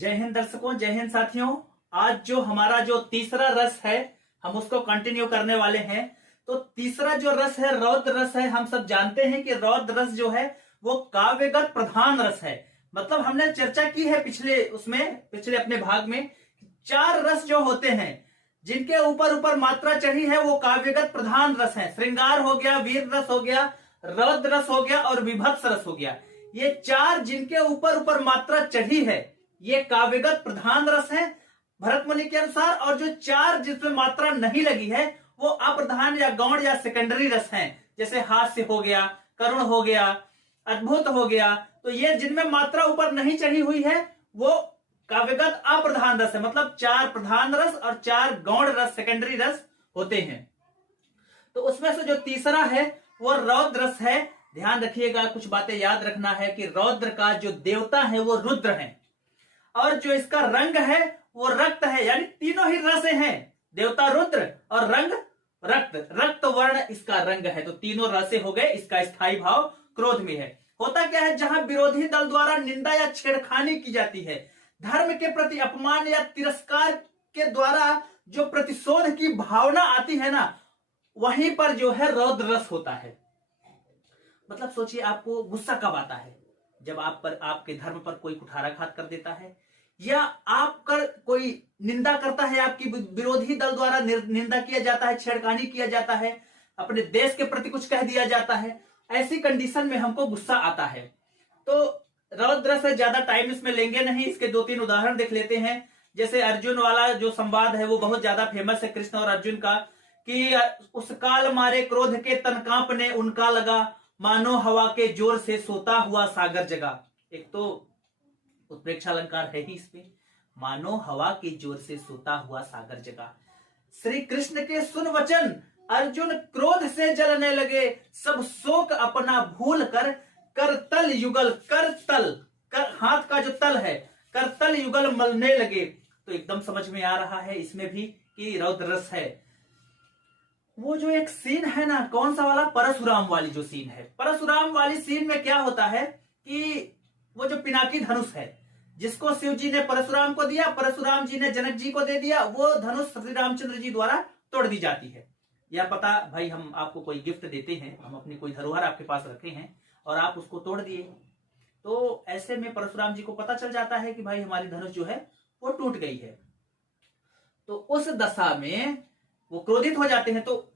जय हिंद दर्शकों, जय हिंद साथियों। आज जो हमारा जो तीसरा रस है हम उसको कंटिन्यू करने वाले हैं। तो तीसरा जो रस है रौद्र रस है। हम सब जानते हैं कि रौद्र रस जो है वो काव्यगत प्रधान रस है। मतलब हमने चर्चा की है पिछले अपने भाग में 4 रस जो होते हैं जिनके ऊपर ऊपर मात्रा चढ़ी है वो काव्यगत प्रधान रस है। श्रृंगार हो गया, वीर रस हो गया, रौद्र रस हो गया और विभत्स रस हो गया। ये 4 जिनके ऊपर ऊपर मात्रा चढ़ी है ये काव्यगत प्रधान रस है भरत मुनि के अनुसार। और जो 4 जिसमें मात्रा नहीं लगी है वो अप्रधान या गौण या सेकेंडरी रस हैं। जैसे हास्य हो गया, करुण हो गया, अद्भुत हो गया। तो ये जिनमें मात्रा ऊपर नहीं चढ़ी हुई है वो काव्यगत अप्रधान रस है। मतलब 4 प्रधान रस और 4 गौण रस सेकेंडरी रस होते हैं। तो उसमें से जो तीसरा है वो रौद्र रस है। ध्यान रखिएगा, कुछ बातें याद रखना है कि रौद्र का जो देवता है वो रुद्र है और जो इसका रंग है वो रक्त है। यानी तीनों ही रसें हैं, देवता रुद्र और रंग रक्त वर्ण इसका रंग है। तो तीनों रसें हो गए। इसका स्थायी भाव क्रोध में है। होता क्या है, जहां विरोधी दल द्वारा निंदा या छेड़खानी की जाती है, धर्म के प्रति अपमान या तिरस्कार के द्वारा जो प्रतिशोध की भावना आती है ना, वहीं पर जो है रौद्र रस होता है। मतलब सोचिए, आपको गुस्सा कब आता है? जब आप पर आपके धर्म पर कोई कुठाराघात कर देता है या आप कर कोई निंदा करता है, आपकी विरोधी दल द्वारा निंदा किया जाता है, छेड़खानी किया जाता है, अपने देश के प्रति कुछ कह दिया जाता है। ऐसी कंडीशन में हमको गुस्सा आता है। तो रौद्र से ज्यादा टाइम इसमें लेंगे नहीं। इसके 2-3 उदाहरण देख लेते हैं। जैसे अर्जुन वाला जो संवाद है वो बहुत ज्यादा फेमस है, कृष्ण और अर्जुन का, कि उस काल मारे क्रोध के तन कांपने उनका लगा, मानो हवा के जोर से सोता हुआ सागर जगा। एक तो उत्प्रेक्षालंकार है ही इसमें, मानो हवा के जोर से सोता हुआ सागर जगा। श्री कृष्ण के सुन वचन, अर्जुन क्रोध से जलने लगे, सब शोक अपना भूल कर करतल युगल कर हाथ का जो तल है करतल युगल मलने लगे। तो एकदम समझ में आ रहा है इसमें भी कि रौद्र रस है। वो जो एक सीन है ना, कौन सा वाला, परशुराम वाली जो सीन है, परशुराम वाली सीन में क्या होता है कि वो जो पिनाकी धनुष है जिसको शिव जी ने परशुराम को दिया, परशुराम जी ने जनक जी को दे दिया, वो धनुष श्री रामचंद्र जी द्वारा तोड़ दी जाती है। या पता भाई, हम आपको कोई गिफ्ट देते हैं, हम अपनी कोई धरोहर आपके पास रखे हैं और आप उसको तोड़ दिए, तो ऐसे में परशुराम जी को पता चल जाता है कि भाई हमारी धनुष जो है वो टूट गई है। तो उस दशा में वो क्रोधित हो जाते हैं। तो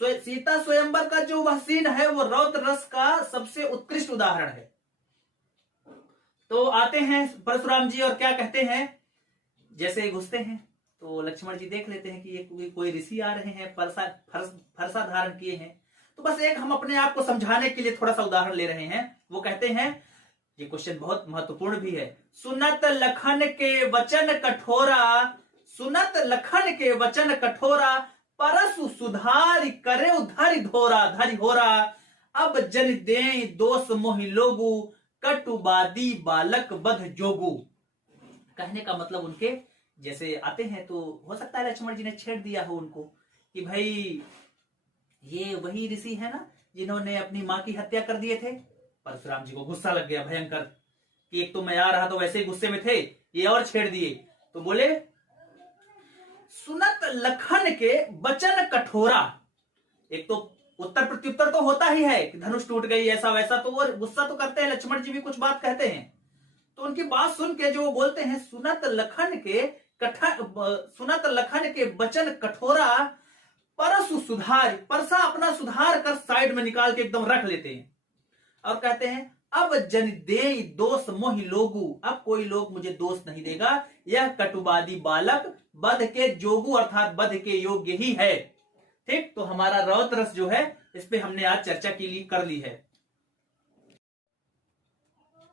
सीता स्वयंवर का जो वह सीन है वो रौद्र रस का सबसे उत्कृष्ट उदाहरण है। तो आते हैं परशुराम जी और क्या कहते हैं, जैसे घुसते हैं तो लक्ष्मण जी देख लेते हैं कि ये कोई ऋषि आ रहे हैं, फरसा धारण किए हैं। तो बस एक हम अपने आप को समझाने के लिए थोड़ा सा उदाहरण ले रहे हैं। वो कहते हैं, ये क्वेश्चन बहुत महत्वपूर्ण भी है, सुनत लखन के वचन कठोरा, सुनत लखन के वचन कठोरा, परसु सुधार करे धरि धोरा, अब जन दे दोष मोहि लोगु, कटुबादी बालक बध जोगु। कहने का मतलब उनके जैसे आते हैं तो हो सकता है लक्ष्मण जी ने छेड़ दिया हो उनको कि भाई ये वही ऋषि है ना जिन्होंने अपनी मां की हत्या कर दिए थे। परशुराम जी को गुस्सा लग गया भयंकर कि एक तो मैं आ रहा तो वैसे ही गुस्से में थे, ये और छेड़ दिए। तो बोले, सुनत लखन के वचन कठोरा। एक तो उत्तर प्रत्युत्तर तो होता ही है कि धनुष टूट गई ऐसा वैसा, तो वो गुस्सा तो करते हैं, लक्ष्मण जी भी कुछ बात कहते हैं। तो उनकी बात सुन के जो वो बोलते हैं, सुनत लखन के वचन कठोरा, परसु सुधार, परसा अपना सुधार कर साइड में निकाल के एकदम रख लेते हैं और कहते हैं, अब जन दे दोष मोहि लोगु, अब कोई लोग मुझे दोष नहीं देगा, यह कटुबादी बालक बध के जोगु अर्थात बध के योग्य ही है। ठीक, तो हमारा रौद्र रस जो है इस पे हमने आज चर्चा कर ली है।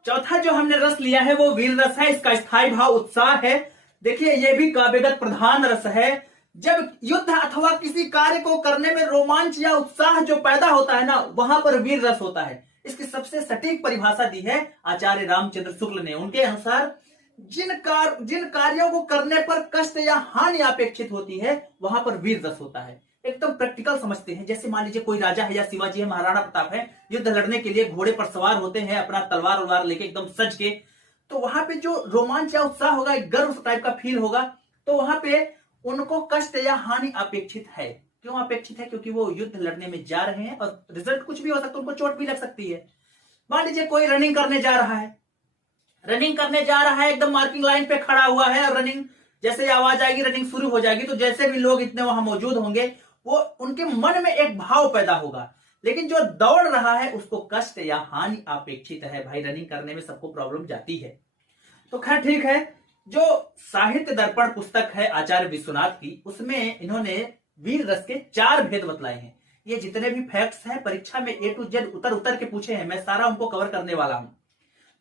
चौथा जो हमने रस लिया है वो वीर रस है। इसका स्थायी भाव उत्साह है। देखिए, यह भी काव्यगत प्रधान रस है। जब युद्ध अथवा किसी कार्य को करने में रोमांच या उत्साह जो पैदा होता है ना, वहां पर वीर रस होता है। इसकी सबसे सटीक परिभाषा दी है आचार्य रामचंद्र शुक्ल ने। उनके अनुसार जिन कार्यों को करने पर कष्ट या हानि अपेक्षित होती है वहां पर वीर रस होता है। एकदम प्रैक्टिकल समझते हैं। जैसे मान लीजिए कोई राजा है या शिवाजी है, महाराणा प्रताप है, युद्ध लड़ने के लिए घोड़े पर सवार होते हैं, अपना तलवार उलवार लेके एकदम सज के, तो वहां पे जो रोमांच या उत्साह होगा, एक गर्व टाइप का फील होगा, तो वहां पे उनको कष्ट या हानि अपेक्षित है। क्यों अपेक्षित है? क्योंकि वो युद्ध लड़ने में जा रहे हैं और रिजल्ट कुछ भी हो सकता है, उनको चोट भी लग सकती है। मान लीजिए कोई रनिंग करने जा रहा है, एकदम मार्किंग लाइन पे खड़ा हुआ है, और रनिंग जैसे आवाज आएगी रनिंग शुरू हो जाएगी, तो जैसे भी लोग इतने वहां मौजूद होंगे, वो उनके मन में एक भाव पैदा होगा। लेकिन जो दौड़ रहा है उसको कष्ट या हानि अपेक्षित है। भाई रनिंग करने में सबको प्रॉब्लम जाती है। तो खैर ठीक है, जो साहित्य दर्पण पुस्तक है आचार्य विश्वनाथ की, उसमें इन्होंने वीर रस के 4 भेद बतलाए हैं। ये जितने भी फैक्ट्स हैं परीक्षा में A to Z उतर उतर के पूछे हैं, मैं सारा उनको कवर करने वाला हूं।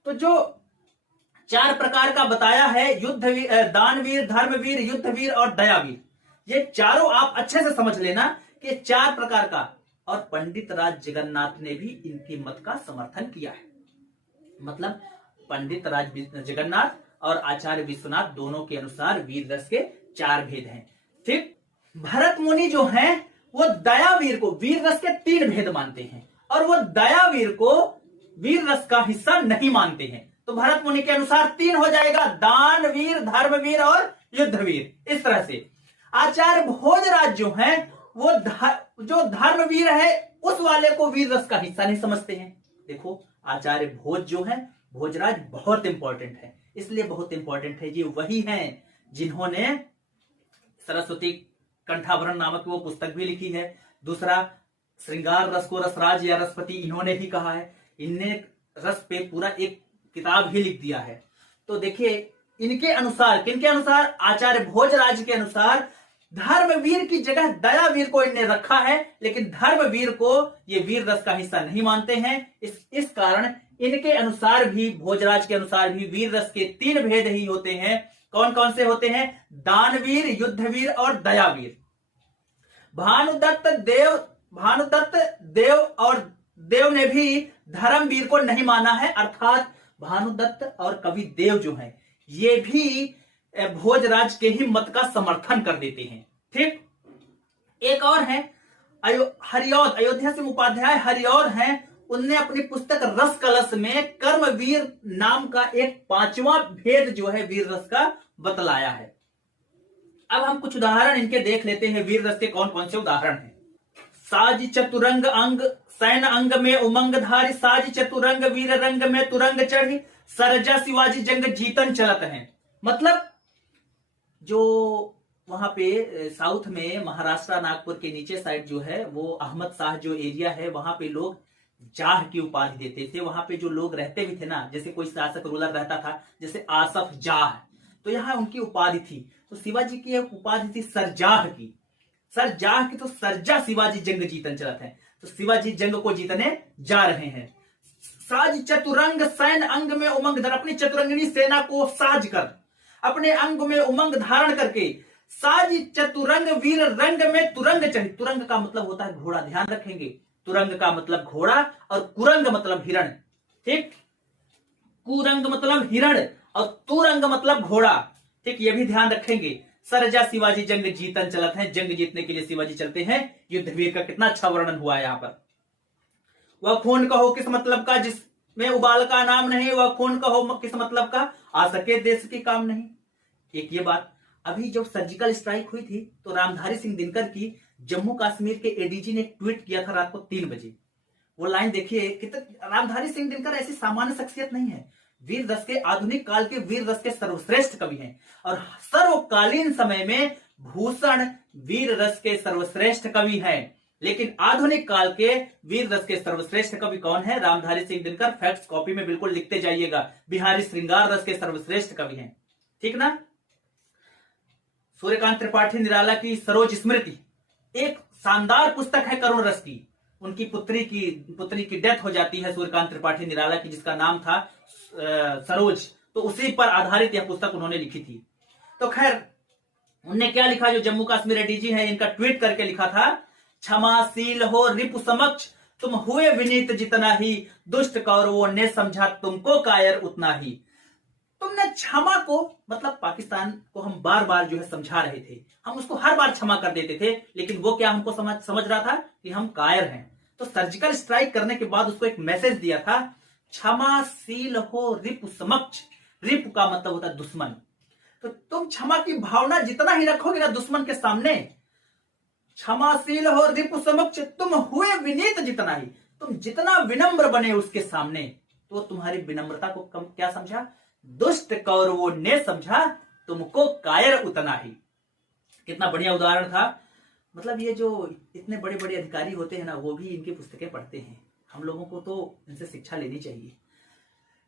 तो जो 4 प्रकार का बताया है, युद्धवीर, दानवीर, धर्मवीर, युद्धवीर और दयावीर, ये चारों आप अच्छे से समझ लेना कि 4 प्रकार का। और पंडित राज जगन्नाथ ने भी इनकी मत का समर्थन किया है। मतलब पंडित राज जगन्नाथ और आचार्य विश्वनाथ दोनों के अनुसार वीर रस के 4 भेद हैं। ठीक, भरत मुनि जो हैं वो दयावीर को वीर रस के 3 भेद मानते हैं, और वो दयावीर को वीर रस का हिस्सा नहीं मानते हैं। तो भरत मुनि के अनुसार 3 हो जाएगा, दानवीर, धर्मवीर और युद्धवीर। इस तरह से आचार्य भोजराज जो हैं वो जो धर्मवीर है उस वाले को वीर रस का हिस्सा नहीं समझते हैं। देखो आचार्य भोज जो है, भोजराज बहुत इंपॉर्टेंट है, इसलिए बहुत इंपॉर्टेंट है, ये वही हैं जिन्होंने सरस्वती कंठाभरण नामक वो पुस्तक भी लिखी है। दूसरा, श्रृंगार रस को रसराज या रसपति इन्होंने ही कहा है। इनने रस पे पूरा एक किताब ही लिख दिया है। तो देखिए इनके अनुसार, किनके अनुसार? आचार्य भोजराज के अनुसार धर्मवीर की जगह दयावीर को इनने रखा है, लेकिन धर्मवीर को ये वीर रस का हिस्सा नहीं मानते हैं। इस कारण इनके अनुसार भी, भोजराज के अनुसार भी वीर रस के 3 भेद ही होते हैं। कौन कौन से होते हैं? दानवीर, युद्धवीर और दयावीर। भानुदत्त देव और देव ने भी धर्मवीर को नहीं माना है, अर्थात भानुदत्त और कवि देव जो हैं ये भी भोजराज के ही मत का समर्थन कर देते हैं। ठीक, एक और है हरिऔध, अयोध्या सिंह उपाध्याय हरिऔध हैं, उनने अपनी पुस्तक रस कलश में कर्मवीर नाम का एक 5वां भेद जो है वीर रस का बतलाया है। अब हम कुछ उदाहरण इनके देख लेते हैं। वीर रस के कौन कौन से उदाहरण हैं? साज चतुरंग अंग, सैन अंग में उमंग धारी, साज चतुरंग वीर रंग में तुरंग चढ़ी, सरजा शिवाजी जंग जीतन चलत है। मतलब जो वहां पे साउथ में महाराष्ट्र नागपुर के नीचे साइड जो है, वो अहमद शाह जो एरिया है, वहां पे लोग जाह की उपाधि देते थे। वहां पे जो लोग रहते भी थे ना, जैसे कोई शासक रूलर रहता था, जैसे आसफ जाह, तो यहाँ उनकी उपाधि थी। तो शिवाजी की उपाधि थी सरजाह की। सरजाह की तो सरजा शिवाजी जंग जीतन चलत है, तो शिवाजी जंग को जीतने जा रहे हैं। साज चतुरंग सैन अंग में उमंग धर, अपनी चतुरंगिनी सेना को साज कर, अपने अंग में उमंग धारण करके, साज चतुरंग वीर रंग में तुरंग चढ़ी। तुरंग का मतलब होता है घोड़ा, ध्यान रखेंगे। तुरंग का मतलब घोड़ा और कुरंग मतलब हिरण। ठीक, कुरंग मतलब हिरण और तुरंग मतलब घोड़ा। ठीक, ये भी ध्यान रखेंगे। सरजा शिवाजी जंग जीतन चलत है, जंग जीतने के लिए शिवाजी चलते हैं। युद्धवीर का कितना अच्छा वर्णन हुआ है यहाँ पर। वह खून कहो किस मतलब का जिसमें उबाल का नाम नहीं, वह खून कहो किस मतलब का आ सके देश के काम नहीं। एक ये बात, अभी जब सर्जिकल स्ट्राइक हुई थी तो रामधारी सिंह दिनकर की जम्मू कश्मीर के एडीजी ने ट्वीट किया था रात को 3 बजे। वो लाइन देखिए, कितना रामधारी सिंह दिनकर ऐसी सामान्य शख्सियत नहीं है। वीर रस के, आधुनिक काल के वीर रस के सर्वश्रेष्ठ कवि हैं, और सर्वकालीन समय में भूषण वीर रस के सर्वश्रेष्ठ कवि हैं। लेकिन आधुनिक काल के वीर रस के सर्वश्रेष्ठ कवि कौन है? रामधारी सिंह दिनकर। फैक्ट्स कॉपी में बिल्कुल लिखते जाइएगा। बिहारी श्रृंगार रस के सर्वश्रेष्ठ कवि हैं। ठीक ना? सूर्यकांत त्रिपाठी निराला की सरोज स्मृति एक शानदार पुस्तक है करुण रस की। उनकी पुत्री की डेथ हो जाती है सूर्यकांत त्रिपाठी निराला की, जिसका नाम था सरोज, तो उसी पर आधारित यह पुस्तक उन्होंने लिखी थी। तो खैर उनने क्या लिखा, जो जम्मू कश्मीर एडीजी है, इनका ट्वीट करके लिखा था, क्षमाशील हो रिपु समक्ष तुम हुए विनीत जितना ही, दुष्ट कौरवों ने समझा तुमको कायर उतना ही। तुमने क्षमा को, मतलब पाकिस्तान को हम बार बार जो है समझा रहे थे, हम उसको हर बार क्षमा कर देते थे, लेकिन वो क्या हमको समझ रहा था कि हम कायर हैं। तो सर्जिकल स्ट्राइक करने के बाद उसको एक मैसेज दिया था, क्षमाशील हो रिपु समक्ष रिप का मतलब होता है दुश्मन। तो तुम क्षमा की भावना जितना ही रखोगे ना दुश्मन के सामने, क्षमाशील हो रिप समक्ष तुम हुए विनीत जितना ही, तुम जितना विनम्र बने उसके सामने, तो तुम्हारी विनम्रता को कम क्या समझा, दुष्ट कौरवों ने समझा तुमको कायर उतना ही। कितना बढ़िया उदाहरण था। मतलब ये जो इतने बड़े बड़े अधिकारी होते हैं ना, वो भी इनकी पुस्तकें पढ़ते हैं। हम लोगों को तो इनसे शिक्षा लेनी चाहिए।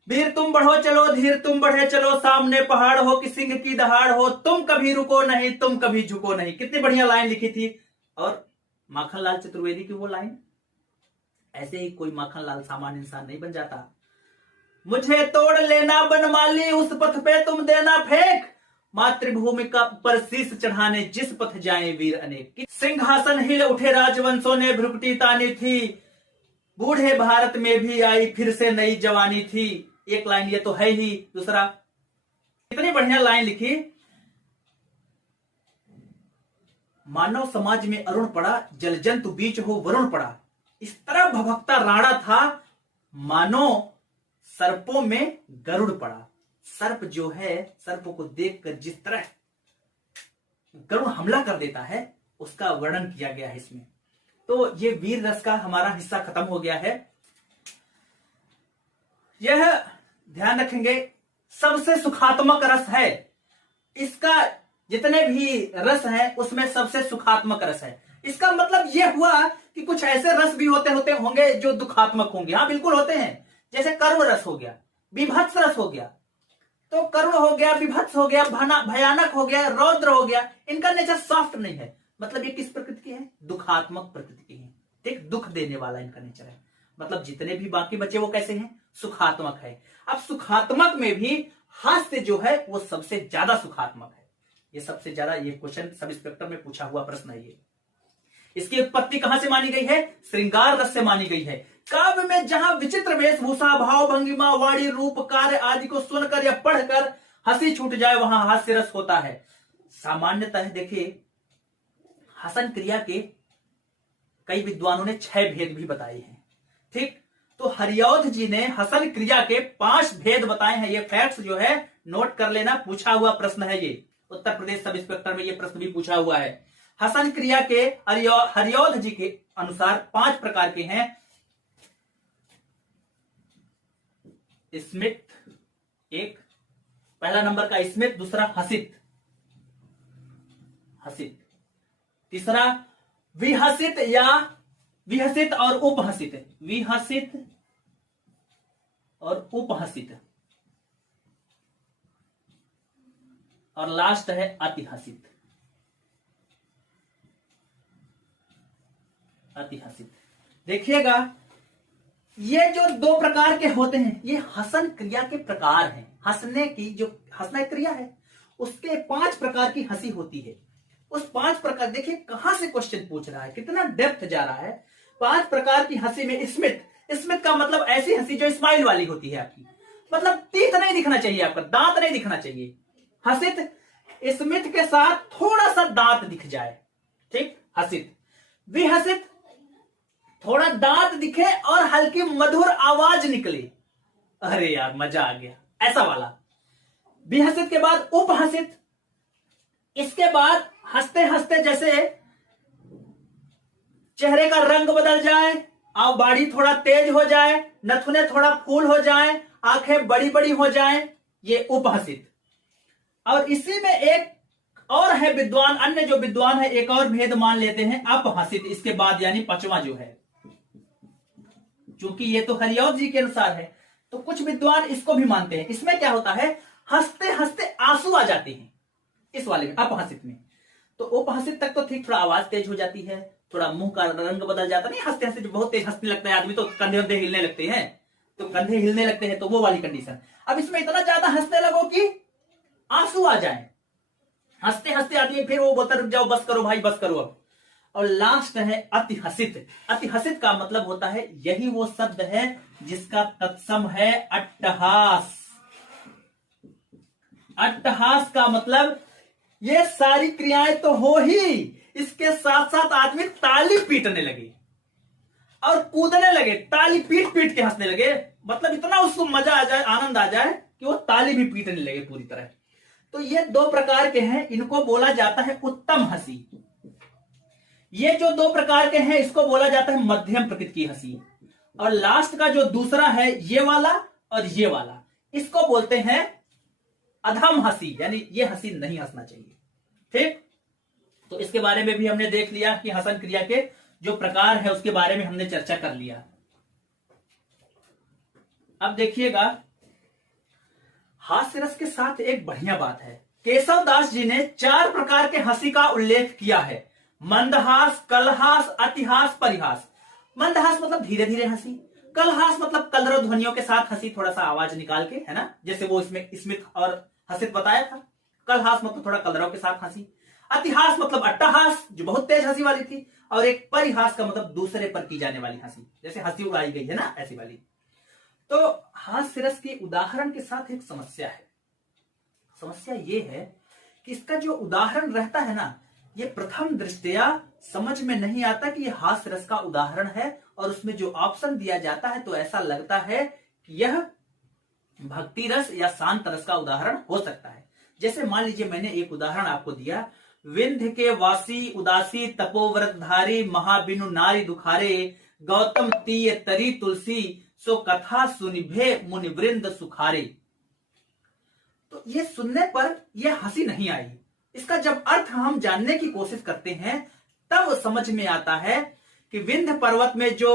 वीर तुम बढ़ो चलो, धीर तुम बढ़े चलो, सामने पहाड़ हो कि सिंह की दहाड़ हो, तुम कभी रुको नहीं, तुम कभी झुको नहीं। कितनी बढ़िया लाइन लिखी थी। और माखनलाल चतुर्वेदी की वो लाइन, ऐसे ही कोई माखनलाल सामान्य इंसान नहीं बन जाता। मुझे तोड़ लेना बनमाली, उस पथ पे तुम देना फेंक, मातृभूमि का पर शीश चढ़ाने जिस पथ जाए वीर अनेक। सिंहासन हिल उठे राजवंशों ने भ्रुकुटी तानी थी, बूढ़े भारत में भी आई फिर से नई जवानी थी। एक लाइन ये तो है ही। दूसरा, कितनी बढ़िया लाइन लिखी, मानव समाज में अरुण पड़ा, जल जंतु बीच हो वरुण पड़ा। इस तरह भभकता राणा था, मानो सर्पों में गरुड़ पड़ा। सर्प जो है, सर्पों को देखकर जिस तरह गरुड़ हमला कर देता है, उसका वर्णन किया गया है इसमें। तो ये वीर रस का हमारा हिस्सा खत्म हो गया है। यह ध्यान रखेंगे सबसे सुखात्मक रस है। इसका जितने भी रस है उसमें सबसे सुखात्मक रस है। इसका मतलब यह हुआ कि कुछ ऐसे रस भी होते होंगे जो दुखात्मक होंगे। हाँ बिल्कुल होते हैं। जैसे करुण रस हो गया, विभत्स रस हो गया। तो करुण हो गया, विभत्स हो गया, भयानक हो गया, रौद्र हो गया, इनका नेचर सॉफ्ट नहीं है। मतलब ये किस प्रकृति की है, दुखात्मक प्रकृति की है। ठीक, दुख देने वाला इनका नेचर है। मतलब जितने भी बाकी बचे वो कैसे हैं, सुखात्मक है। अब सुखात्मक में भी हास्य जो है वो सबसे ज्यादा सुखात्मक है। ये सबसे ज्यादा, ये क्वेश्चन सब इंस्पेक्टर में पूछा हुआ प्रश्न है ये। इसकी उत्पत्ति कहां से मानी गई है, श्रृंगार रस से मानी गई है। काव्य में जहां विचित्र वेशभूषा, भाव भंगिमा, वाणी, रूप, कार्य आदि को सुनकर या पढ़कर हंसी छूट जाए, वहां हास्य रस होता है। सामान्यतः देखिए, हसन क्रिया के कई विद्वानों ने 6 भेद भी बताए हैं। ठीक, तो हरिऔध जी ने हसन क्रिया के 5 भेद बताए हैं। ये फैक्ट्स जो है नोट कर लेना, पूछा हुआ प्रश्न है ये। उत्तर प्रदेश सब इंस्पेक्टर में ये प्रश्न भी पूछा हुआ है। हसन क्रिया के हरिऔध जी के अनुसार 5 प्रकार के हैं। स्मित, एक पहला नंबर का स्मित, दूसरा हसित, हसित, तीसरा विहसित या विहसित और उपहसित, विहसित और उपहसित, और लास्ट है अतिहसित, अतिहसित। देखिएगा, ये जो 2 प्रकार के होते हैं, ये हसन क्रिया के प्रकार हैं। हंसने की जो हंसना क्रिया है उसके 5 प्रकार की हंसी होती है। उस 5 प्रकार, देखिए कहां से क्वेश्चन पूछ रहा है, कितना डेप्थ जा रहा है। 5 प्रकार की हंसी में स्मित, स्मित का मतलब ऐसी हंसी जो स्माइल वाली होती है आपकी, मतलब तीत नहीं दिखना चाहिए, आपका दांत नहीं दिखना चाहिए। हसित, स्मित के साथ थोड़ा सा दांत दिख जाए, ठीक, हसित। विहसित, थोड़ा दांत दिखे और हल्की मधुर आवाज निकले, अरे यार मजा आ गया, ऐसा वाला। विहसित के बाद उपहसित, इसके बाद हंसते हंसते जैसे चेहरे का रंग बदल जाए, और बाड़ी थोड़ा तेज हो जाए, नथुने थोड़ा फूल हो जाए, आंखें बड़ी बड़ी हो जाए, ये उपहसित। और इसी में एक और है विद्वान, अन्य जो विद्वान है एक और भेद मान लेते हैं, अपहसित, इसके बाद यानी 5वां जो है। क्योंकि ये तो हरिऔध जी के अनुसार है, तो कुछ विद्वान इसको भी मानते हैं। इसमें क्या होता है, हंसते हंसते आंसू आ जाते हैं इस वाले में, अपहसित में। तो उपहसित तक तो ठीक, थोड़ा आवाज तेज हो जाती है, थोड़ा मुंह का रंग बदल जाता नहीं, हंसते हंसते बहुत तेज हंसने लगता है आदमी, तो कंधे वंधे हिलने लगते हैं, तो कंधे हिलने लगते हैं, तो वो वाली कंडीशन। अब इसमें इतना ज्यादा हंसने लगो कि आंसू आ जाए, हंसते हंसते आदमी फिर वो बोलता रुक जाओ, बस करो भाई, बस करो अब। और लास्ट है अतिहसित। अतिहसित का मतलब होता है, यही वो शब्द है जिसका तत्सम है अट्टहास। अट्टहास का मतलब ये सारी क्रियाएं तो हो ही, इसके साथ साथ आदमी ताली पीटने लगे और कूदने लगे, ताली पीट पीट के हंसने लगे। मतलब इतना उसको मजा आ जाए, आनंद आ जाए कि वो ताली भी पीटने लगे पूरी तरह। तो ये दो प्रकार के हैं, इनको बोला जाता है उत्तम हंसी। ये जो दो प्रकार के हैं इसको बोला जाता है मध्यम प्रकृति की हंसी। और लास्ट का जो दूसरा है ये वाला और ये वाला, इसको बोलते हैं अधम हंसी, यानी ये हंसी नहीं हंसना चाहिए। ठीक, तो इसके बारे में भी हमने देख लिया कि हसन क्रिया के जो प्रकार है उसके बारे में हमने चर्चा कर लिया। अब देखिएगा, हास्य रस के साथ एक बढ़िया बात है, केशव दास जी ने 4 प्रकार के हंसी का उल्लेख किया है। मंदहास, कलहास, अतिहास, परिहास। मंदहास मतलब धीरे धीरे हंसी, कलहास मतलब कलरव ध्वनियों के साथ हंसी, थोड़ा सा आवाज निकाल के, है ना, जैसे वो इसमें स्मित और हसित बताया था। कलहास मतलब थोड़ा कलरव के साथ हंसी। अतिहास मतलब अट्टहास, जो बहुत तेज हंसी वाली थी। और एक परिहास का मतलब दूसरे पर की जाने वाली हंसी, जैसे हंसी उड़ाई गई है ना, ऐसी वाली। तो हास्य रस के उदाहरण के साथ एक समस्या है। समस्या ये है कि इसका जो उदाहरण रहता है ना, ये प्रथम दृष्टया समझ में नहीं आता कि यह हास्य रस का उदाहरण है, और उसमें जो ऑप्शन दिया जाता है तो ऐसा लगता है कि यह भक्ति रस या शांत रस का उदाहरण हो सकता है। जैसे मान लीजिए मैंने एक उदाहरण आपको दिया, विंध्य के वासी उदासी तपोव्रतधारी महाबिनु नारी दुखारे गौतम तीय तरी तुलसी सो कथा सुनिभे मुनिवृंद सुखारे। तो ये सुनने पर यह हंसी नहीं आई। इसका जब अर्थ हम जानने की कोशिश करते हैं तब समझ में आता है कि विंध्य पर्वत में जो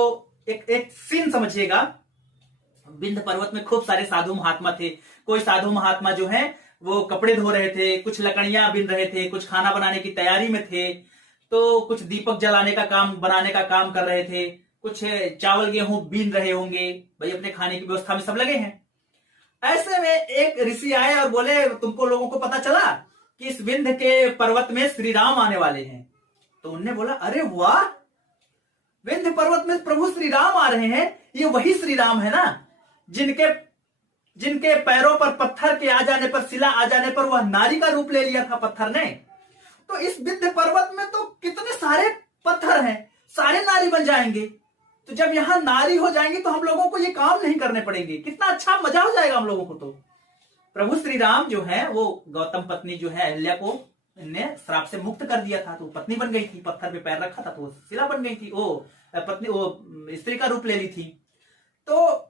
एक सीन समझिएगा। विंध्य पर्वत में खूब सारे साधु महात्मा थे। कोई साधु महात्मा जो है वो कपड़े धो रहे थे, कुछ लकड़ियां बिन रहे थे, कुछ खाना बनाने की तैयारी में थे, तो कुछ दीपक जलाने का काम, बनाने का काम कर रहे थे, कुछ चावल गेहूं बीन रहे होंगे, भाई अपने खाने की व्यवस्था में सब लगे हैं। ऐसे में एक ऋषि आए और बोले, तुमको लोगों को पता चला कि इस विंध्य के पर्वत में श्री राम आने वाले हैं? तो उनने बोला, अरे वाह, विंध्य पर्वत में प्रभु श्री राम आ रहे हैं, ये वही श्री राम है ना जिनके पैरों पर पत्थर के आ जाने पर, शिला आ जाने पर वह नारी का रूप ले लिया था पत्थर ने। तो इस विंध्य पर्वत में तो कितने सारे पत्थर हैं, सारे नारी बन जाएंगे। तो जब यहां नारी हो जाएंगी तो हम लोगों को ये काम नहीं करने पड़ेंगे, कितना अच्छा मजा हो जाएगा हम लोगों को। तो प्रभु श्री राम जो है वो गौतम पत्नी जो है अहल्या को ने श्राप से मुक्त कर दिया था, तो पत्नी बन गई थी, पत्थर पे पैर रखा था तो शिला बन गई थी, वो पत्नी वो स्त्री का रूप ले ली थी। तो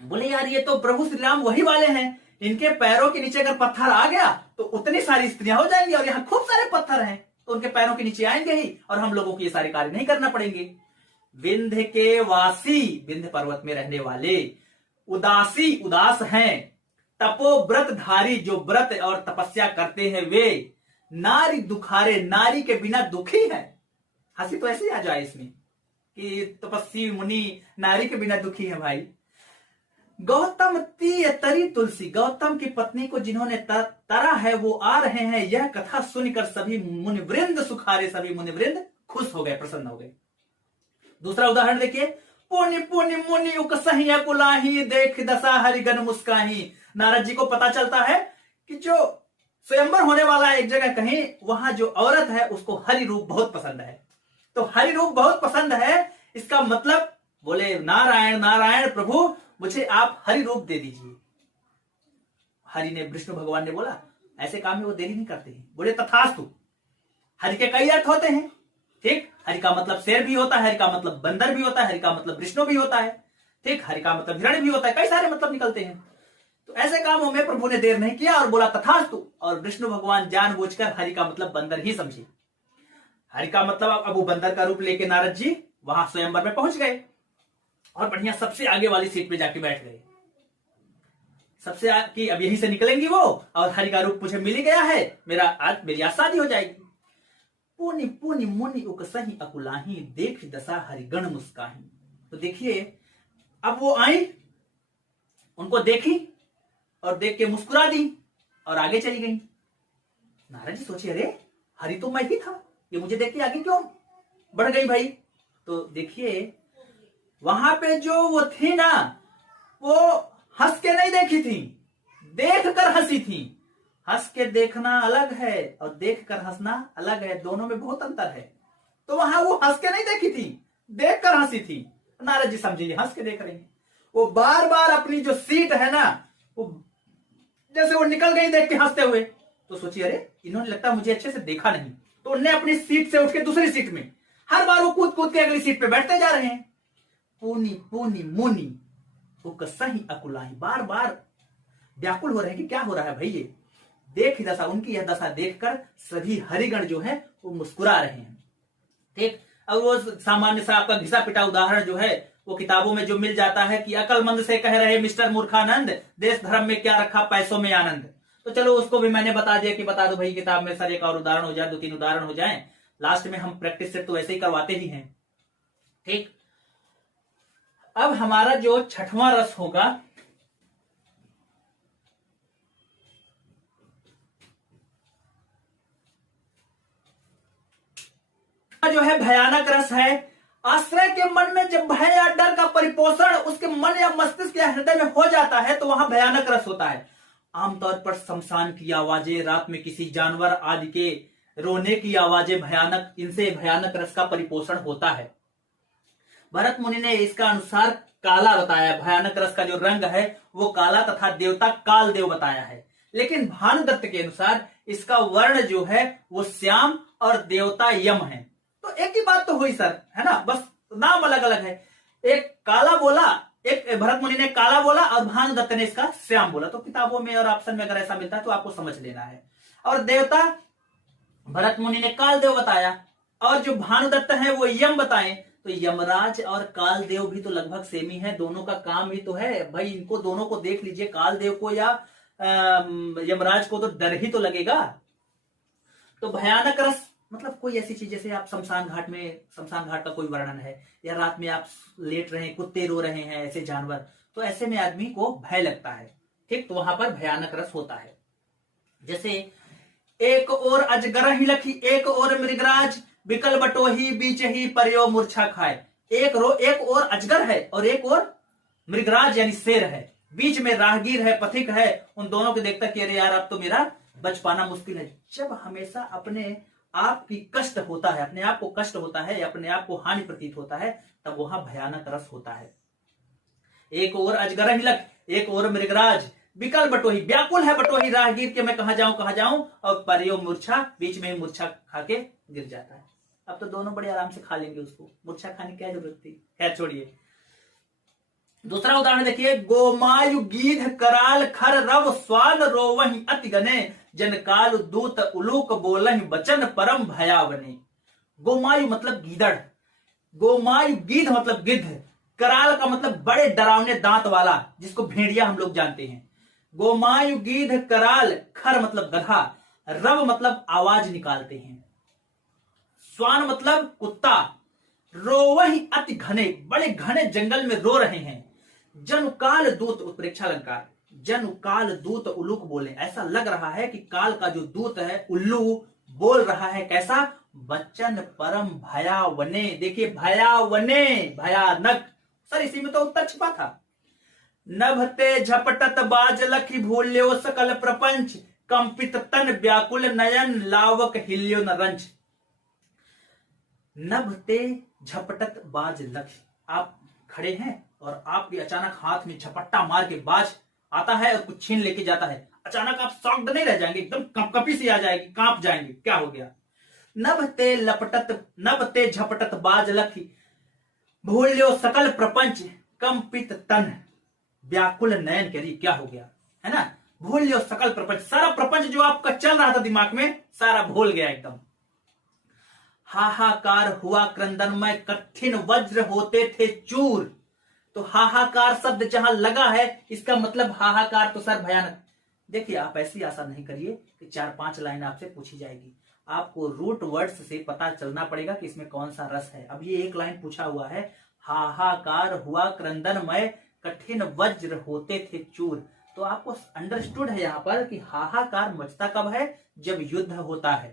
बोले यार ये तो प्रभु श्री राम वही वाले हैं, इनके पैरों के नीचे अगर पत्थर आ गया तो उतनी सारी स्त्रियां हो जाएंगी, और यहाँ खूब सारे पत्थर हैं तो उनके पैरों के नीचे आएंगे ही, और हम लोगों को ये सारे कार्य नहीं करना पड़ेंगे। विंध्य के वासी, विंध्य पर्वत में रहने वाले, उदासी उदास हैं, तपोव्रत धारी जो व्रत और तपस्या करते हैं वे, नारी दुखारे नारी के बिना दुखी है। हंसी तो ऐसे आ जाए इसमें कि तपस्वी मुनि नारी के बिना दुखी है भाई। गौतम तीय तरी तुलसी, गौतम की पत्नी को जिन्होंने तरा है वो आ रहे हैं, यह कथा सुनकर सभी मुनिवृंद सुखारे, सभी मुनिवृंद खुश हो गए, प्रसन्न हो गए। दूसरा उदाहरण देखिए, पुनि पुनि मुनि उकसही अकुलाही देख दशा हरिगन मुस्काही। नारद जी को पता चलता है कि जो स्वयंवर होने वाला है एक जगह कहीं, वहां जो औरत है उसको हरि रूप बहुत पसंद है। तो हरि रूप बहुत पसंद है, इसका मतलब बोले नारायण नारायण प्रभु मुझे आप हरि रूप दे दीजिए। हरि ने, विष्णु भगवान ने बोला ऐसे काम में वो देरी नहीं करते हैं। बोले तथास्तु। हरि के कई अर्थ होते हैं, ठीक, हरि का मतलब शेर भी होता है, हरि का मतलब बंदर भी होता है, हरि का मतलब विष्णु भी होता है, ठीक, हरि का मतलब हिरण्य भी होता है, कई सारे मतलब निकलते हैं। तो ऐसे कामों में प्रभु ने देर नहीं किया और बोला तथास्तु, और विष्णु भगवान जानबूझकर हरि का मतलब बंदर ही समझे। हरि का मतलब अब वो बंदर का रूप लेके नारद जी वहां स्वयंवर में पहुंच गए और बढ़िया सबसे आगे वाली सीट पे जाके बैठ गए। सबसे कि अब यहीं से निकलेंगी वो, और हरि का रूप मुझे मिल ही गया है, मेरी आज शादी हो जाएगी। पुनि पुनि मुनि उकसही अकुलाही देख दशा हरिगण मुस्काही। तो देखिए अब वो आई, उनको देखी और देख के मुस्कुरा दी और आगे चली गई। नारद जी सोचे अरे हरि तो मैं ही था, ये मुझे देख के आगे क्यों बढ़ गई भाई। तो देखिए वहां पे जो वो थी ना, वो हंस के नहीं देखी थी, देख कर हंसी थी। हंस के देखना अलग है और देख कर हंसना अलग है, दोनों में बहुत अंतर है। तो वहां वो हंस के नहीं देखी थी, देख कर हंसी थी। नारद जी समझिए हंस के देख रही है। वो बार बार अपनी जो सीट है ना, वो जैसे वो निकल गई देख के हंसते हुए। तो सोचिए अरे इन्होंने लगता है मुझे अच्छे से देखा नहीं, तो उन्हें अपनी सीट से उठ के दूसरी सीट में, हर बार वो कूद कूद के अगली सीट पे बैठते जा रहे हैं। पूनी पूनी मुनी वो कसाही अकुलाई, बार बार व्याकुल हो रहे हैं कि क्या हो रहा है भाई। ये देख दशा, उनकी यह दशा देखकर सभी हरिगण जो है वो मुस्कुरा रहे हैं। ठीक, अब वो सामान्य सा आपका घिसा पिटा उदाहरण जो है वो किताबों में जो मिल जाता है कि अकलमंद से कह रहे मिस्टर मूर्खानंद, देश धर्म में क्या रखा पैसों में आनंद। तो चलो उसको भी मैंने बता दिया कि बता दो भाई किताब में सर एक और उदाहरण हो जाए, 2-3 उदाहरण हो जाए, लास्ट में हम प्रैक्टिस सेट तो ऐसे ही करवाते ही हैं। ठीक, अब हमारा जो छठवां रस होगा जो है भयानक रस है। आश्रय के मन में जब भय या डर का परिपोषण उसके मन या मस्तिष्क या हृदय में हो जाता है तो वहां भयानक रस होता है। आमतौर पर शमशान की आवाजें, रात में किसी जानवर आदि के रोने की आवाजें भयानक, इनसे भयानक रस का परिपोषण होता है। भरत मुनि ने इसका अनुसार काला बताया, भयानक रस का जो रंग है वो काला तथा देवता काल देव बताया है। लेकिन भानुदत्त के अनुसार इसका वर्ण जो है वो श्याम और देवता यम है। तो एक ही बात तो हुई सर, है ना, बस नाम अलग अलग है। एक काला बोला, एक भरत मुनि ने काला बोला और भानुदत्त ने इसका श्याम बोला। तो किताबों में और ऑप्शन में अगर ऐसा मिलता है तो आपको समझ लेना है। और देवता भरत मुनि ने काल देव बताया और जो भानुदत्त है वो यम बताए। तो यमराज और काल देव भी तो लगभग सेम ही है, दोनों का काम ही तो है भाई। इनको दोनों को देख लीजिए, काल देव को या यमराज को तो डर ही तो लगेगा। तो भयानक रस मतलब कोई ऐसी चीज जैसे आप शमशान घाट में, शमशान घाट का कोई वर्णन है, या रात में आप लेट रहे हैं, कुत्ते रो रहे हैं, ऐसे जानवर, तो ऐसे में आदमी को भय लगता है। ठीक, तो वहां पर भयानक रस होता है। जैसे एक और अजगर ही लखी, एक और मृगराज, बिकल बटोही बीच ही परियो मूर्छा खाए। एक और अजगर है और एक और मृगराज यानी शेर है, बीच में राहगीर है, पथिक है। उन दोनों को देखता कि अरे यार अब तो मेरा बच पाना मुश्किल है। जब हमेशा अपने आप की कष्ट होता है, अपने आप को कष्ट होता है या अपने आप को हानि प्रतीत होता है, तब वहां भयानक रस होता है। एक और अजगर हिलक, एक और मृगराज, बिकल बटोही, व्याकुल है बटोही राहगीर के मैं कहां जाऊं, और परियो मूर्छा, बीच में मूर्छा खा के गिर जाता है। अब तो दोनों बड़े आराम से खा लेंगे उसको, मूर्छा खाने की क्या जरूरत थी। खैर छोड़िए, दूसरा उदाहरण देखिए, गोमायु गीध कराल खर रव स्वान रोवहि अति गने, जनकाल दूत उलूक बोलहि बचन परम भयावने। गोमायु मतलब गीदड़, गोमायु गीध मतलब गिद्ध, कराल का मतलब बड़े डरावने दांत वाला जिसको भेड़िया हम लोग जानते हैं। गोमायु गीध कराल, खर मतलब गधा, रव मतलब आवाज निकालते हैं, स्वान मतलब कुत्ता, रोवहि अति घने, बड़े घने जंगल में रो रहे हैं। जनुकाल दूत, उत्प्रेक्षा अलंकार, जनुकाल दूत उल्लूक बोले, ऐसा लग रहा है कि काल का जो दूत है उल्लू बोल रहा है। कैसा? बच्चन परम भयावने। देखिए भयावने, भयानक, सर इसी में तो उत्तर छिपा था। नभते झपटत बाज लखी भूल्यो सकल प्रपंच, कंपित तन व्याकुल नयन लावक हिल्यो न रंच। नभते झपटत बाज लखी, आप खड़े हैं और आपके अचानक हाथ में झपट्टा मार के बाज आता है और कुछ छीन लेके जाता है। अचानक आप शॉक्ड नहीं रह जाएंगे, एकदम कंपकपी सी आ जाएगी, कांप जाएंगे, क्या हो गया। नभते झपटत बाज लखी भूल्यो सकल प्रपंच, कंपित तन व्याकुल नयन, कह रही क्या हो गया, है ना। भूल्यो सकल प्रपंच, सारा प्रपंच जो आपका चल रहा था दिमाग में सारा भूल गया एकदम। हाहाकार हुआ क्रंदन में, कठिन वज्र होते थे चूर। तो हाहाकार शब्द जहां लगा है इसका मतलब हाहाकार तो सर भयानक। देखिए आप ऐसी आशा नहीं करिए कि 4-5 लाइन आपसे पूछी जाएगी, आपको रूट वर्ड्स से पता चलना पड़ेगा कि इसमें कौन सा रस है। अब ये एक लाइन पूछा हुआ है, हाहाकार हुआ क्रंदनमय, कठिन वज्र होते थे चूर। तो आपको अंडरस्टूड है यहाँ पर कि हाहाकार मचता कब है, जब युद्ध होता है।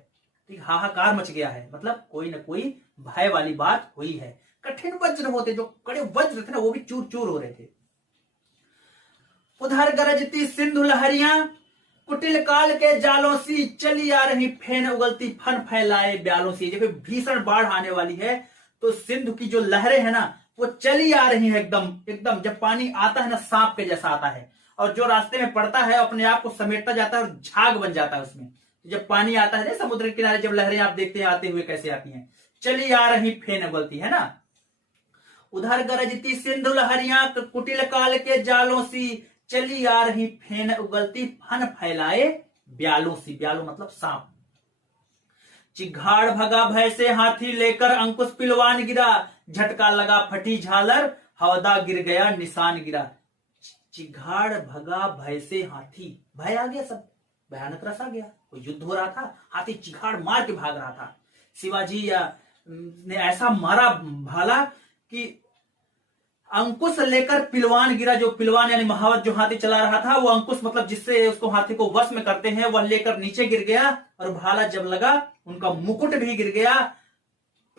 ठीक, हाहाकार मच गया है मतलब कोई ना कोई भय वाली बात हुई है। कठिन वज्र होते, जो कड़े वज्र थे ना वो भी चूर चूर हो रहे थे। उधर गरजती सिंधु लहरियां, कुटिल काल के जालों सी, चली आ रही फेन उगलती फन फैलाए ब्यालों सी। जब भीषण बाढ़ आने वाली है तो सिंधु की जो लहरें है ना वो चली आ रही है एकदम एकदम। जब पानी आता है ना सांप के जैसा आता है, और जो रास्ते में पड़ता है अपने आप को समेटता जाता है और झाग बन जाता है उसमें। जब पानी आता है समुद्र के किनारे, जब लहरें आप देखते हैं आते हुए कैसे आती हैं, चली आ रही फेन उगलती है ना, उधर गरजती सिंधु लहरियां कुटिल काल के जालों सी, चली आ रही फेन उगलती फन फैलाए ब्यालों सी। ब्यालों मतलब सांप। चिघाड़ भगा भय से हाथी लेकर अंकुश पिलवान गिरा, झटका लगा फटी झालर हौदा गिर गया निशान गिरा। चिघाड़ भगा भय से हाथी, भय आ गया, सब भयानक रस आ गया, कोई युद्ध हो रहा था, हाथी चिघाड़ मार के भाग रहा था। शिवाजी ने ऐसा मारा भाला कि अंकुश लेकर पिलवान गिरा। जो पिलवान यानी महावत जो हाथी चला रहा था, वो अंकुश मतलब जिससे उसको हाथी को वश में करते हैं, वह लेकर नीचे गिर गया और भाला जब लगा उनका मुकुट भी गिर गया।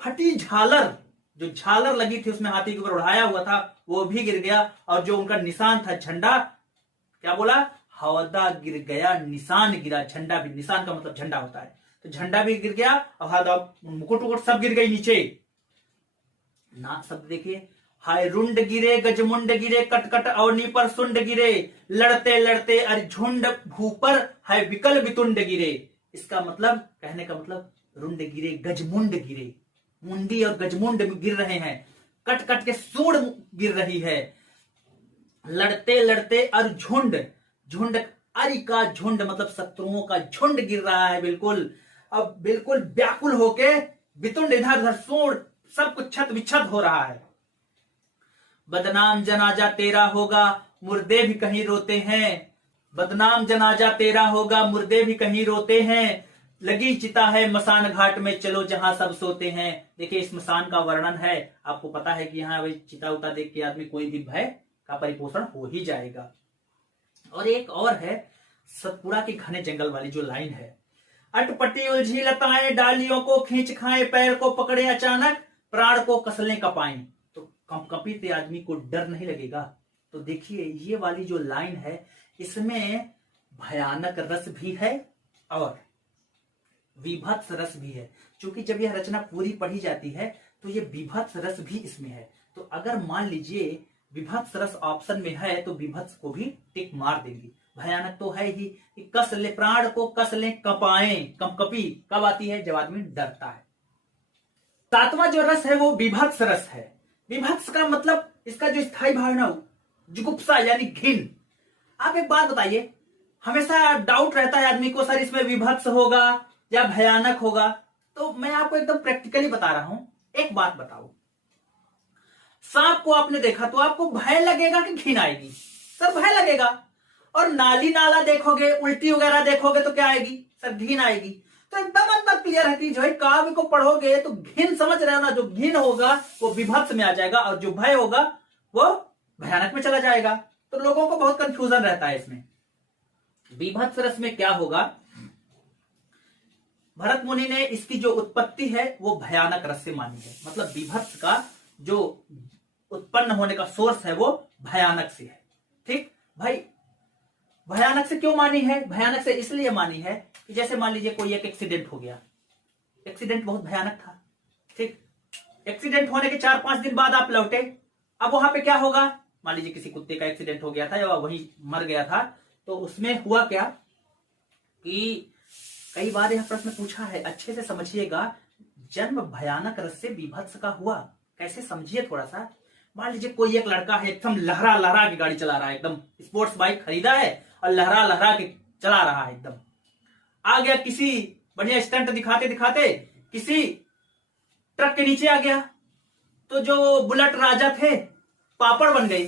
फटी झालर, जो झालर लगी थी उसमें हाथी के ऊपर उड़ाया हुआ था, वो भी गिर गया। और जो उनका निशान था झंडा, क्या बोला, हौदा गिर गया निशान गिरा। झंडा भी, निशान का मतलब झंडा होता है, तो झंडा भी गिर गया और हौदा मुकुट वुकुट सब गिर गई नीचे। ना शब्द देखिए, हाय रुंड गिरे गजमुंड गिरे, कटकट अवनी पर सुंड गिरे, लड़ते लड़ते अरझुंड भूपर हाय विकल वितुंड गिरे। इसका मतलब, कहने का मतलब, रुंड गिरे गजमुंड गिरे, मुंडी और गजमुंड गिर रहे हैं, कट कट के सूंड गिर रही है, लड़ते लड़ते अरझुंड, झुंड अरि का झुंड मतलब शत्रुओं का झुंड गिर रहा है बिल्कुल। अब बिल्कुल व्याकुल होके वितुंड इधर उधर सूंड सब कुछ छत विच्छत हो रहा है। बदनाम जनाजा तेरा होगा, मुर्दे भी कहीं रोते हैं। बदनाम जनाजा तेरा होगा, मुर्दे भी कहीं रोते हैं। लगी चिता है मसान घाट में, चलो जहां सब सोते हैं। देखिए इस मसान का वर्णन है, आपको पता है कि यहाँ चिता उता देख के आदमी कोई भी भय का परिपोषण हो ही जाएगा। और एक और है सतपुड़ा के घने जंगल वाली जो लाइन है, अटपटी उलझी लताएं डालियों को खींच खाएं, पैर को पकड़े अचानक प्राण को कसलें कपाएं। तो कंपित आदमी को डर नहीं लगेगा। तो देखिए ये वाली जो लाइन है इसमें भयानक रस भी है और विभत्स रस भी है। क्योंकि जब यह रचना पूरी पढ़ी जाती है तो ये विभत्स रस भी इसमें है। तो अगर मान लीजिए विभत्स रस ऑप्शन में है तो विभत्स को भी टिक मार देंगे। भयानक तो है ही, कस ले प्राण को कस ले कपाएं। कंपकपी कब आती है, जब आदमी डरता है। सातवां जो रस है वो विभत्स रस है। विभत्स का मतलब इसका जो स्थायी भावना जुगुप्सा यानी घिन। आप एक बात बताइए, हमेशा डाउट रहता है आदमी को, सर इसमें विभत्स होगा या भयानक होगा। तो मैं आपको एकदम प्रैक्टिकली बता रहा हूं। एक बात बताओ, सांप को आपने देखा तो आपको भय लगेगा कि घिन आएगी? सर भय लगेगा। और नाली नाला देखोगे, उल्टी वगैरह देखोगे तो क्या आएगी? सर घिन आएगी। तो एकदम अंदर क्लियर है कि जो काव्य को पढ़ोगे तो घिन, समझ रहे हो ना, जो घिन होगा वो विभत्स में आ जाएगा और जो भय होगा वो भयानक में चला जाएगा। तो लोगों को बहुत कंफ्यूजन रहता है इसमें। विभत्स रस में क्या होगा, भरत मुनि ने इसकी जो उत्पत्ति है वो भयानक रस से मानी है। मतलब विभत्स का जो उत्पन्न होने का सोर्स है वो भयानक से है। ठीक भाई, भयानक से क्यों मानी है? भयानक से इसलिए मानी है कि जैसे मान लीजिए कोई एक एक्सीडेंट हो गया, एक्सीडेंट बहुत भयानक था। ठीक, एक्सीडेंट होने के 4-5 दिन बाद आप लौटे, अब वहां पे क्या होगा? मान लीजिए किसी कुत्ते का एक्सीडेंट हो गया था या वही मर गया था, तो उसमें हुआ क्या कि कई बार यह प्रश्न पूछा है, अच्छे से समझिएगा। जन्म भयानक रस से विभत्स का हुआ, कैसे समझिए थोड़ा सा। मान लीजिए कोई एक लड़का है, एकदम लहरा लहरा की गाड़ी चला रहा है, एकदम स्पोर्ट्स बाइक खरीदा है और लहरा लहरा के चला रहा है, एकदम आ गया किसी बढ़िया स्टंट दिखाते दिखाते किसी ट्रक के नीचे आ गया, तो जो बुलेट राजा थे पापड़ बन गई,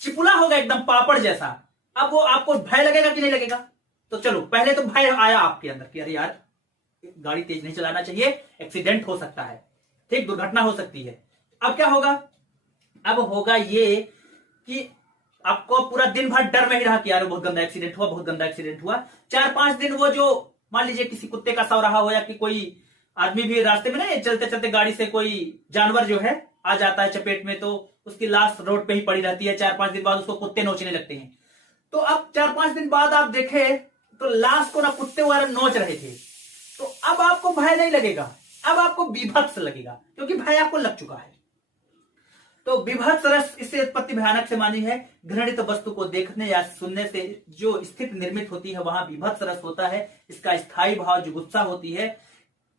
चिपुला हो गया एकदम पापड़ जैसा। अब वो आपको भय लगेगा कि नहीं लगेगा? तो चलो पहले तो भय आया आपके अंदर कि अरे यार गाड़ी तेज नहीं चलाना चाहिए, एक्सीडेंट हो सकता है, ठीक, दुर्घटना हो सकती है। अब क्या होगा? अब होगा ये कि आपको पूरा दिन भर डर में ही रहा कि यार बहुत गंदा एक्सीडेंट हुआ, बहुत गंदा एक्सीडेंट हुआ। 4-5 दिन वो जो मान लीजिए किसी कुत्ते का सौ रहा हो या कि कोई आदमी भी रास्ते में नहीं, चलते चलते गाड़ी से कोई जानवर जो है आ जाता है चपेट में, तो उसकी लाश रोड पे ही पड़ी रहती है। 4-5 दिन बाद उसको कुत्ते नोचने लगते हैं। तो अब 4-5 दिन बाद आप देखे तो लाश को ना कुत्ते वगैरह नोच रहे थे, तो अब आपको भय नहीं लगेगा, अब आपको विभत्स लगेगा, क्योंकि भय आपको लग चुका है। तो विभत्स रस इससे उत्पत्ति भयानक से मानी है। घृणित वस्तु को देखने या सुनने से जो स्थिति निर्मित होती है वहां विभत्स रस होता है। इसका स्थायी भाव जो गुस्सा होती है,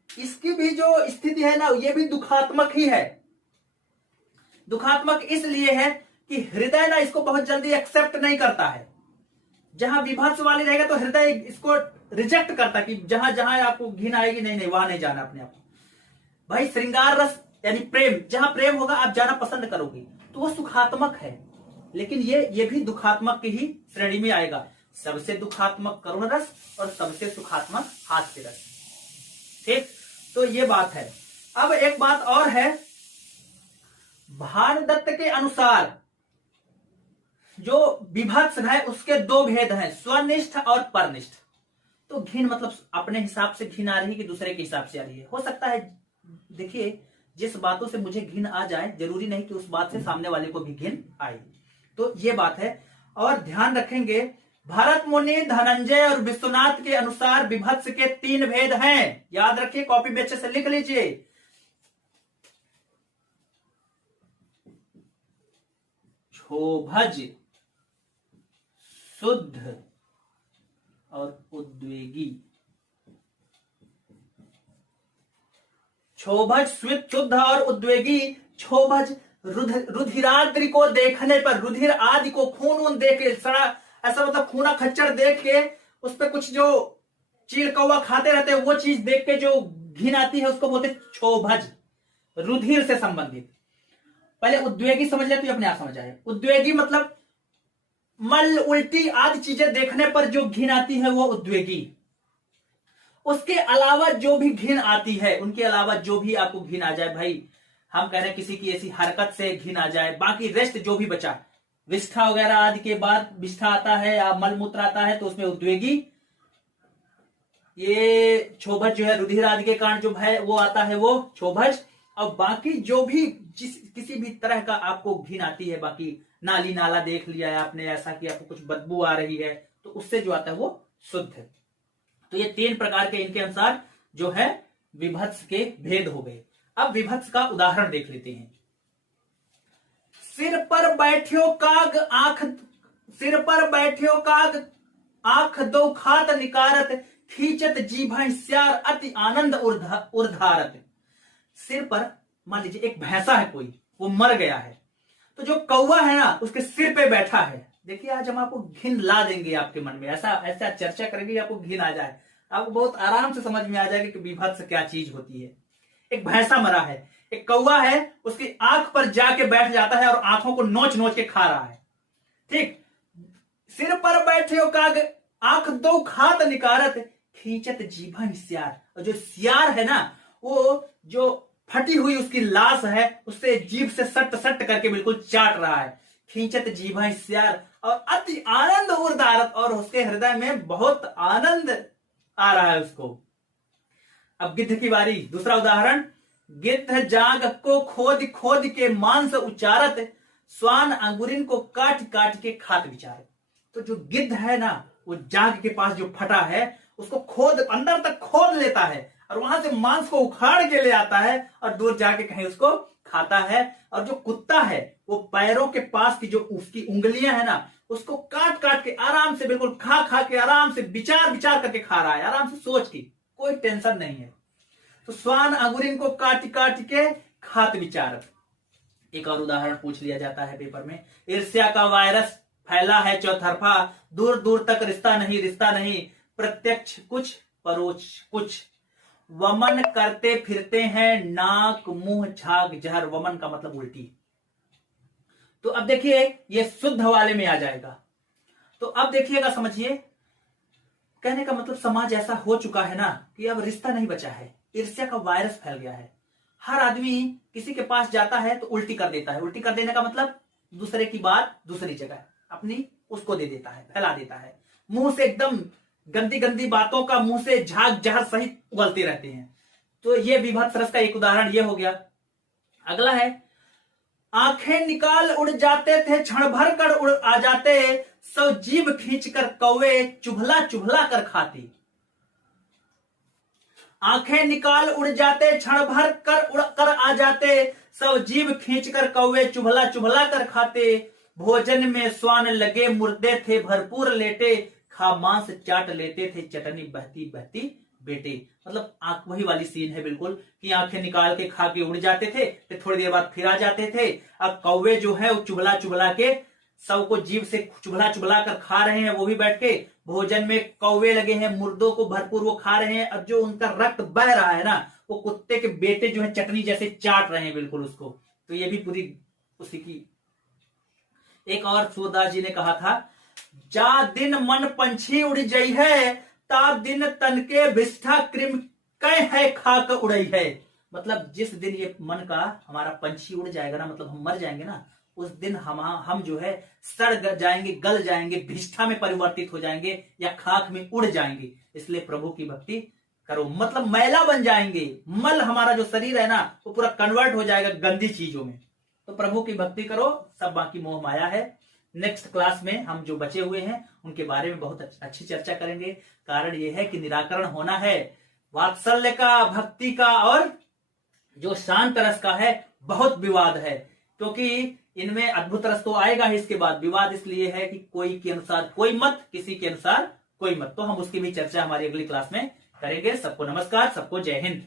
इसकी भी जो स्थिति है ना, ये भी दुखात्मक ही है। दुखात्मक इसलिए है कि हृदय ना इसको बहुत जल्दी एक्सेप्ट नहीं करता है। जहां विभत्स वाली रहेगा तो हृदय इसको रिजेक्ट करता कि जहां जहां आपको घिन आएगी, नहीं नहीं वहां नहीं जाना अपने आप। भाई श्रृंगार रस यानी प्रेम, जहां प्रेम होगा आप जाना पसंद करोगे, तो वो सुखात्मक है। लेकिन ये भी दुखात्मक की ही श्रेणी में आएगा। सबसे दुखात्मक करुण रस और सबसे सुखात्मक हास्य रस। ठीक, तो ये बात है। अब एक बात और है, भानुदत्त के अनुसार जो विभत्स है उसके दो भेद हैं, स्वनिष्ठ और परनिष्ठ। तो घिन मतलब अपने हिसाब से घिन आ रही कि दूसरे के हिसाब से आ रही है। हो सकता है, देखिए, जिस बातों से मुझे घिन आ जाए जरूरी नहीं कि उस बात से सामने वाले को भी घिन आए। तो ये बात है। और ध्यान रखेंगे, भरत मुनि, धनंजय और विश्वनाथ के अनुसार विभत्स के 3 भेद हैं। याद रखिए, कॉपी में अच्छे से लिख लीजिए। क्षोभज, शुद्ध और उद्वेगी। क्षोभज शुद्ध और उद्वेगी। क्षोभज रुधिराद्रि को देखने पर, रुधिर आदि को खून देख के, सड़ा ऐसा मतलब खूना खच्चर देख के, उस पर कुछ जो चील कौवा खाते रहते हैं वो चीज देख के जो घिन आती है उसको बोलते क्षोभज, रुधिर से संबंधित। पहले उद्वेगी समझ ले तो अपने आप समझ जाए। उद्वेगी मतलब मल, उल्टी आदि चीजें देखने पर जो घिन आती है वो उद्वेगी। उसके अलावा जो भी घिन आती है, उनके अलावा जो भी आपको घिन आ जाए, भाई हम कह रहे हैं किसी की ऐसी हरकत से घिन आ जाए, बाकी रेस्ट जो भी बचा, विष्ठा वगैरह आदि के बाद विष्ठा आता है या मलमूत्र आता है तो उसमें उद्वेगी। ये क्षोभज जो है रुधिर आदि के कारण जो है वो आता है, वो क्षोभज। और बाकी जो भी किसी भी तरह का आपको घिन आती है, बाकी नाली नाला देख लिया है आपने, ऐसा कि आपको कुछ बदबू आ रही है, तो उससे जो आता है वो शुद्ध है। तो ये 3 प्रकार के इनके अनुसार जो है विभत्स के भेद हो गए। अब विभत्स का उदाहरण देख लेते हैं। सिर पर बैठ्यो काग आंख, सिर पर बैठ्यो काग आंख दो खात निकारत, खींचत जीभ स्यार अति आनंद उर्धारत। सिर पर मान लीजिए एक भैंसा है कोई, वो मर गया है, तो जो कौवा है ना उसके सिर पे बैठा है। देखिए, आज हम आपको घिन ला देंगे आपके मन में, ऐसा चर्चा करेंगे आपको घिन आ जाए, आपको बहुत आराम से समझ में आ जाएगा कि विभत्स क्या चीज होती है। एक भैंसा मरा है, एक कौवा है, उसकी आंख पर जाके बैठ जाता है और आंखों को नोच नोच के खा रहा है। ठीक, सिर पर बैठे हो काग आंख दो खात निकारत, खींचत जीभा स्यार। और जो सियार है ना, वो जो फटी हुई उसकी लाश है उससे जीभ से सट सट करके बिल्कुल चाट रहा है। खींचत जीभा स्यार, और अति आनंद उर्धारत, और उसके हृदय में बहुत आनंद आ रहा है उसको। अब गिद्ध की बारी। दूसरा उदाहरण, गिद्ध जाग को खोद खोद के मांस उचारत, स्वान अंगुरिन को काट काट के खात विचारत। तो जो गिद्ध है ना, वो जाग के पास जो फटा है उसको खोद, अंदर तक खोद लेता है और वहां से मांस को उखाड़ के ले आता है और दूर जाके कहीं उसको खाता है। और जो कुत्ता है वो पैरों के पास की जो उसकी उंगलियां है ना, उसको काट काट के आराम से, बिल्कुल खा खा के आराम से विचार विचार करके खा रहा है, आराम से सोच के, कोई टेंशन नहीं है। तो स्वान अंगुरिन को काट काट के खात विचार। एक और उदाहरण पूछ लिया जाता है पेपर में, ईर्ष्या का वायरस फैला है चौतरफा, दूर दूर तक रिश्ता नहीं, प्रत्यक्ष कुछ परोक्ष कुछ, वमन करते फिरते हैं नाक मुंह झाग जहर। वमन का मतलब उल्टी। तो अब देखिए, ये शुद्ध वाले में आ जाएगा। तो अब देखिएगा, समझिए, कहने का मतलब समाज ऐसा हो चुका है ना कि अब रिश्ता नहीं बचा है, ईर्ष्या का वायरस फैल गया है। हर आदमी किसी के पास जाता है तो उल्टी कर देता है। उल्टी कर देने का मतलब दूसरे की बात दूसरी जगह अपनी उसको दे देता है, फैला देता है। मुंह से एकदम गंदी गंदी बातों का मुंह से झाग जहर सहित उगलते रहते हैं। तो ये विभत्स रस का एक उदाहरण ये हो गया। अगला है, आंखें निकाल उड़ जाते थे, क्षण भर कर उड़ आ जाते, सौ जीभ खींच कर कौवे चुभला चुभला कर खाती। आंखें निकाल उड़ जाते, क्षण भर कर उड़ कर आ जाते, सब जीभ खींच कर कौवे चुभला चुभला कर खाते, भोजन में स्वान लगे मुर्दे थे भरपूर लेटे, खा मांस चाट लेते थे चटनी बहती बहती बेटे। मतलब आंख वही वाली सीन है बिल्कुल कि आंखें निकाल के खा के उड़ जाते थे, फिर थोड़ी देर बाद फिर आ जाते थे। अब कौवे जो है वो चुभला चुभला के सबको जीभ से चुभला चुभला कर खा रहे हैं, वो भी बैठ के। भोजन में कौवे लगे हैं, मुर्दों को भरपूर वो खा रहे हैं। अब जो उनका रक्त बह रहा है ना, वो कुत्ते के बेटे जो है चटनी जैसे चाट रहे हैं बिल्कुल उसको। तो ये भी पूरी उसी की। एक और सूरदास जी ने कहा था, जा दिन मन पंछी उड़ जई है, ता दिन तन के भिष्ठा कृम कै है खाक उड़ई है। मतलब जिस दिन ये मन का हमारा पंछी उड़ जाएगा ना, मतलब हम मर जाएंगे ना, उस दिन हम जो है सड़ जाएंगे, गल जाएंगे, भिष्ठा में परिवर्तित हो जाएंगे या खाक में उड़ जाएंगे। इसलिए प्रभु की भक्ति करो, मतलब मैला बन जाएंगे। मल हमारा जो शरीर है ना, वो पूरा कन्वर्ट हो जाएगा गंदी चीजों में। तो प्रभु की भक्ति करो, सब बाकी मोह माया है। नेक्स्ट क्लास में हम जो बचे हुए हैं उनके बारे में बहुत अच्छी चर्चा करेंगे। कारण यह है कि निराकरण होना है वात्सल्य का, भक्ति का, और जो शांत रस का है बहुत विवाद है, क्योंकि इनमें अद्भुत रस तो आएगा ही। इसके बाद विवाद इसलिए है कि कोई के अनुसार कोई मत, किसी के अनुसार कोई मत। तो हम उसकी भी चर्चा हमारी अगली क्लास में करेंगे। सबको नमस्कार, सबको जय हिंद।